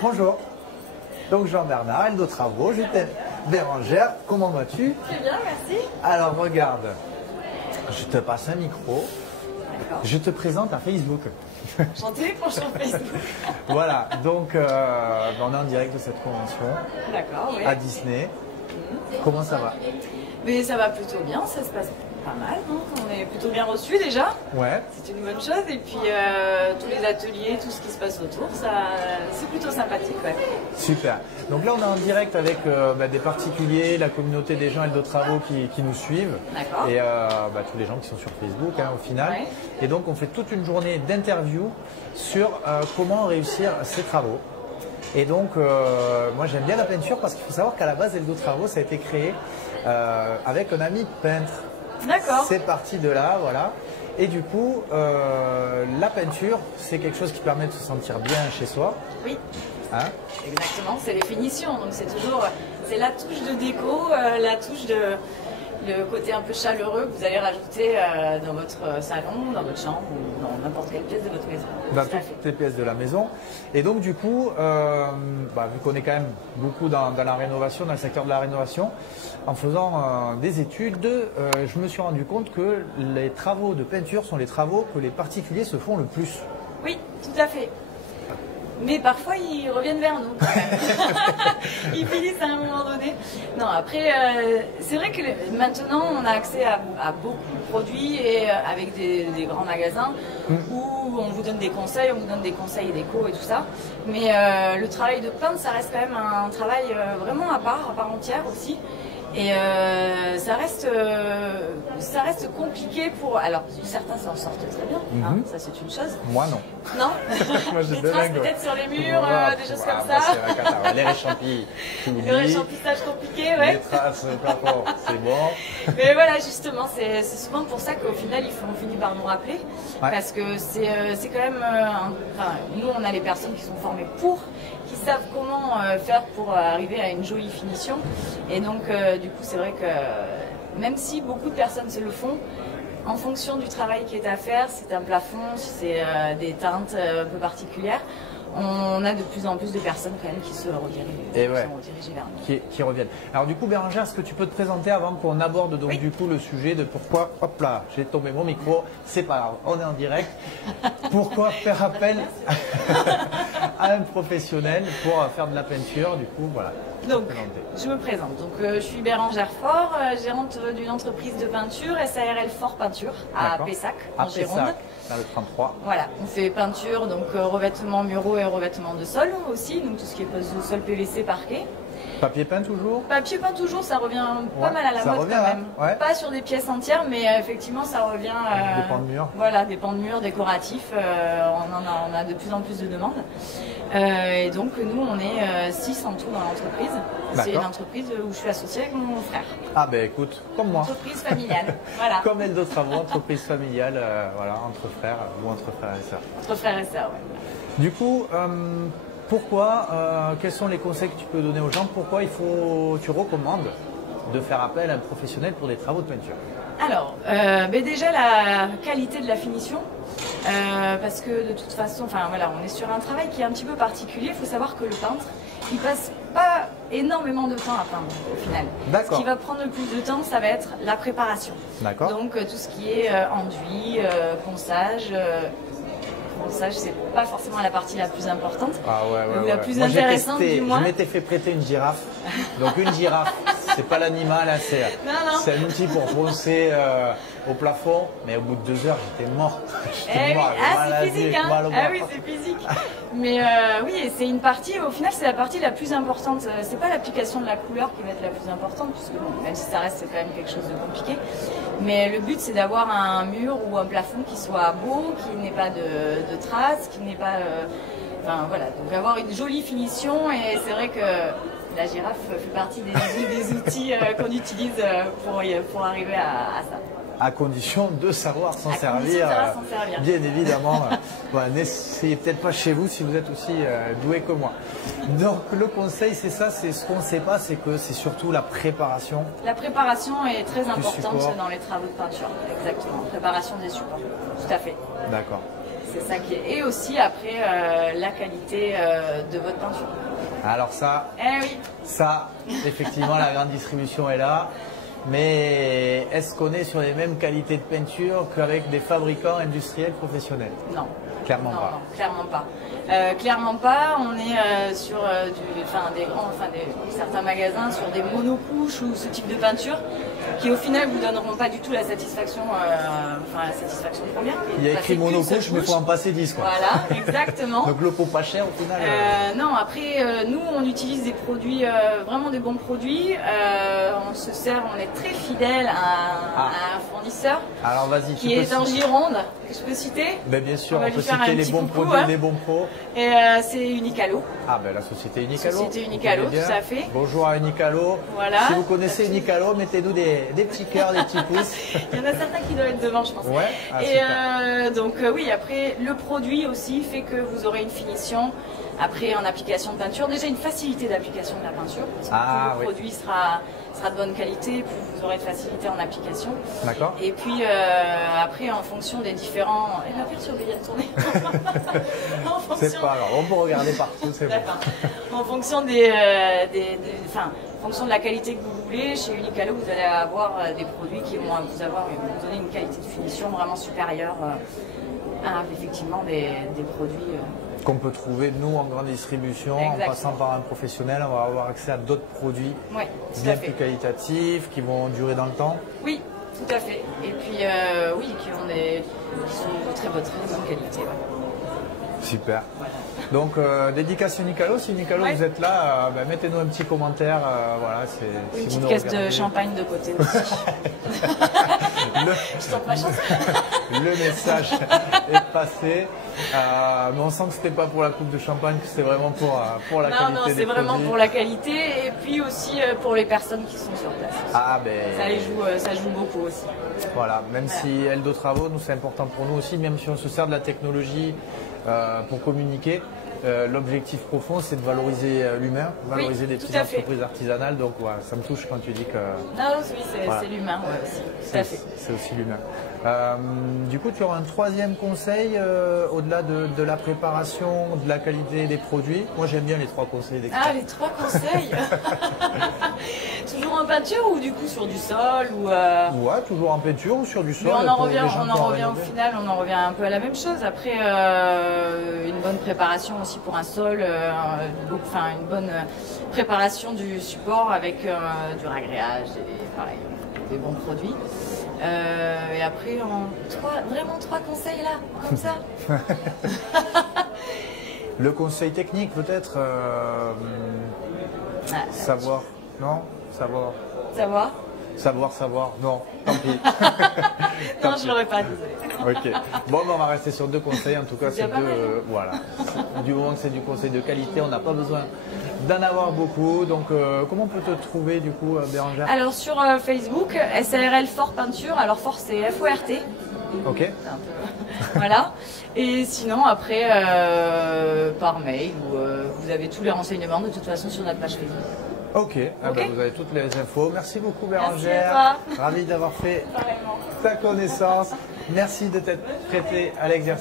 Bonjour. Donc Jean-Bernard, Eldo Travaux, j'étais Bérangère, comment vas-tu? Très bien, merci. Alors regarde, je te passe un micro, je te présente à Facebook. Enchantée, bonjour Facebook. Voilà, donc on est en direct de cette convention D'accord, oui. à Disney. Comment ça va? Mais ça va plutôt bien, ça se passe pas mal, hein. On est plutôt bien reçus déjà. Ouais. C'est une bonne chose. Et puis tous les ateliers, tout ce qui se passe autour, c'est plutôt sympathique. Ouais. Super. Donc là on est en direct avec des particuliers, la communauté des gens Eldo Travaux qui nous suivent. D'accord. Et tous les gens qui sont sur Facebook au final. Ouais. Et donc on fait toute une journée d'interviews sur comment réussir ses travaux. Et donc moi j'aime bien la peinture parce qu'il faut savoir qu'à la base Eldo Travaux ça a été créé avec un ami peintre. D'accord. C'est parti de là, voilà. Et du coup, la peinture, c'est quelque chose qui permet de se sentir bien chez soi. Oui. Hein? Exactement, c'est les finitions. Donc c'est toujours, c'est la touche de déco, la touche le côté un peu chaleureux que vous allez rajouter dans votre salon, dans votre chambre ou dans n'importe quelle pièce de votre maison. Dans toutes les pièces de la maison. Et donc du coup, vu qu'on est quand même beaucoup dans la rénovation, dans le secteur de la rénovation, en faisant des études, je me suis rendu compte que les travaux de peinture sont les travaux que les particuliers se font le plus. Oui, tout à fait. Mais parfois, ils reviennent vers nous quand même. Ils finissent à un moment donné. Non, après, c'est vrai que maintenant, on a accès à beaucoup de produits et avec des grands magasins où on vous donne des conseils, on vous donne des conseils déco et tout ça. Mais le travail de peintre, ça reste quand même un travail vraiment à part entière aussi. Et ça reste compliqué pour... Alors, certains s'en sortent très bien, hein, ça c'est une chose. Moi non. Non. Moi, des traces peut-être sur les murs, des choses comme ça. Les réchampis, le réchampissage compliqué, ouais. Les traces, c'est bon. Mais voilà, justement, c'est souvent pour ça qu'au final, on finit par nous rappeler. Ouais. Parce que c'est quand même... nous, on a les personnes qui sont formées qui savent comment faire pour arriver à une jolie finition. Et donc, du coup, c'est vrai que même si beaucoup de personnes se le font, en fonction du travail qui est à faire, si c'est un plafond, si c'est des teintes un peu particulières, on a de plus en plus de personnes quand même qui se redirigent vers nous. Qui reviennent. Alors du coup, Bérangère, est-ce que tu peux te présenter avant qu'on aborde donc du coup le sujet de pourquoi, hop là, j'ai tombé mon micro, c'est pas grave, on est en direct. Pourquoi faire appel à un professionnel pour faire de la peinture, du coup, voilà. Donc, je me présente. Donc, je suis Bérangère Faure, gérante d'une entreprise de peinture, SARL Fort Peinture, à Pessac, en Gironde. Dans le 33. Voilà, on fait peinture, donc revêtements muraux et revêtements de sol aussi, donc tout ce qui est sol PVC, parquet. Papier peint toujours? Papier peint toujours, ça revient pas mal à la mode quand même. Ouais. Pas sur des pièces entières, mais effectivement ça revient. Des pans de mur. Voilà, des pans de mur décoratifs, on a de plus en plus de demandes. Et donc nous on est 6 en tout dans l'entreprise. C'est une entreprise où je suis associée avec mon frère. Ah ben écoute, comme moi. Entreprise familiale, voilà. Comme Eldo Travaux, entreprise familiale, voilà, entre frères ou entre frères et sœurs. Entre frères et sœurs, oui. Du coup, pourquoi, quels sont les conseils que tu peux donner aux gens? Pourquoi tu recommandes de faire appel à un professionnel pour des travaux de peinture? Alors, déjà la qualité de la finition, parce que de toute façon, on est sur un travail qui est un petit peu particulier. Il faut savoir que le peintre, il passe pas énormément de temps à peindre au final. Ce qui va prendre le plus de temps, ça va être la préparation. D'accord. Donc tout ce qui est enduit, ponçage. Ponçage, c'est pas forcément la partie la plus importante, ou la plus intéressante du moins. Je m'étais fait prêter une girafe. Donc une girafe, c'est pas l'animal, hein, c'est un outil pour poncer au plafond. Mais au bout de 2 heures, j'étais mort. C'est physique, hein. Ah oui, c'est physique. Mais oui, c'est une partie, au final, c'est la partie la plus importante. C'est pas l'application de la couleur qui va être la plus importante, puisque même si ça reste, c'est quand même quelque chose de compliqué. Mais le but, c'est d'avoir un mur ou un plafond qui soit beau, qui n'ait pas de traces, qui n'ait pas... voilà, donc avoir une jolie finition. Et c'est vrai que la girafe fait partie des outils qu'on utilise pour arriver à ça. À condition de savoir s'en À condition de servir, savoir s'en servir. bien évidemment. Voilà, n'essayez peut-être pas chez vous si vous êtes aussi doué que moi. Donc le conseil, c'est ça, c'est ce qu'on ne sait pas, c'est que c'est surtout la préparation. La préparation est très importante support. dans les travaux de peinture, exactement. Préparation des supports, tout à fait. D'accord. C'est ça qui est. Et aussi après la qualité de votre peinture. Alors ça, Eh oui. ça, effectivement, la grande distribution est là. Mais est-ce qu'on est sur les mêmes qualités de peinture qu'avec des fabricants industriels professionnels? Non. Clairement pas. Non, clairement pas. Clairement pas. On est sur certains magasins sur des monocouches ou ce type de peinture qui au final vous donneront pas du tout la satisfaction, la satisfaction première. Il y a écrit monocouche, mais il faut en passer 10 quoi. Voilà, exactement. Donc le pot pas cher au final. Non, après nous on utilise des produits, vraiment des bons produits. On se sert, on est très fidèle à un fournisseur Alors vas-y, qui est en Gironde, que je peux citer. Ben bien sûr, On va on lui peut faire citer un les petit bons coucou, produits, hein. les bons pros. Et c'est Unicalo. Ah ben la société Unicalo. Société Unicalo, Vous connaissez bien. tout à fait. Bonjour à Unicalo. Voilà. Si vous connaissez Unicalo, mettez-nous des petits cœurs, des petits pouces. Il y en a certains qui doivent être devant, je pense. Ouais. Ah, Et super. donc oui, après le produit aussi fait que vous aurez une finition. Après en application de peinture, déjà une facilité d'application de la peinture. Parce que Ah, plus le oui. produit sera de bonne qualité, plus vous aurez de facilité en application. D'accord. Et puis après en fonction des différents... Elle m'a fait surveiller de tourner. En fonction... C'est pas grave, on peut regarder partout, c'est bon. D'accord. En fonction en fonction de la qualité que vous voulez, chez Unicalo, vous allez avoir des produits qui vont vous donner une qualité de finition vraiment supérieure à effectivement des produits. Qu'on peut trouver nous en grande distribution, Exactement. en passant par un professionnel, on va avoir accès à d'autres produits Oui, tout bien à fait. plus qualitatifs, qui vont durer dans le temps. Oui, tout à fait. Et puis oui, qui sont de très bonne qualité. Ouais. Super. Voilà. Donc dédicace Unicalo, si Unicalo Ouais. vous êtes là, mettez-nous un petit commentaire. Voilà, Une si petite vous nous caisse de regardez. champagne de côté aussi. Le, Je tente ma chance. le message est passé. Mais on sent que c'était pas pour la coupe de champagne, que c'était vraiment pour la qualité Non, des c'est vraiment produits. pour la qualité et puis aussi pour les personnes qui sont sur place. Ah ben Ça joue beaucoup aussi. voilà, même si Eldo Travaux, nous c'est important pour nous aussi, même si on se sert de la technologie pour communiquer. L'objectif profond, c'est de valoriser l'humain, valoriser des tout petites à fait. entreprises artisanales. Donc voilà, ça me touche quand tu dis que Non, oui, c'est Voilà. l'humain ouais, aussi. Tout à fait. c'est aussi l'humain. Du coup, tu auras un troisième conseil au-delà de la préparation, de la qualité des produits. Moi, j'aime bien les trois conseils d'expert. Ah, les 3 conseils. Toujours en peinture ou du coup sur du sol ou Ouais, toujours en peinture ou sur du sol. Mais on en pour revient, les gens qui ont au rénové. final, on en revient un peu à la même chose. Après, une bonne préparation aussi pour un sol, une bonne préparation du support avec du ragréage, des bons produits. Et après, vraiment 3 conseils là, comme ça. Le conseil technique, peut-être savoir. Non Savoir. Savoir. Non, tant pis. Non, je l'aurais pas, désolé. Ok. Bon, ben, on va rester sur 2 conseils. En tout cas, C'est c'est déjà pas mal. voilà. Du moment que c'est du conseil de qualité, on n'a pas besoin d'en avoir beaucoup. Donc, comment on peut te trouver, du coup, Bérangère? Alors sur Facebook, SARL Fort Peinture. Alors Fort, c'est F-O-R-T. Ok. C'est un peu- voilà. Et sinon, après, par mail, vous avez tous les renseignements de toute façon sur notre page Facebook. Ok. Ah ben, Ok. vous avez toutes les infos. Merci beaucoup, Merci Bérangère. à Ravi d'avoir fait Pareillement. ta connaissance. Merci de t'être prêtée à l'exercice.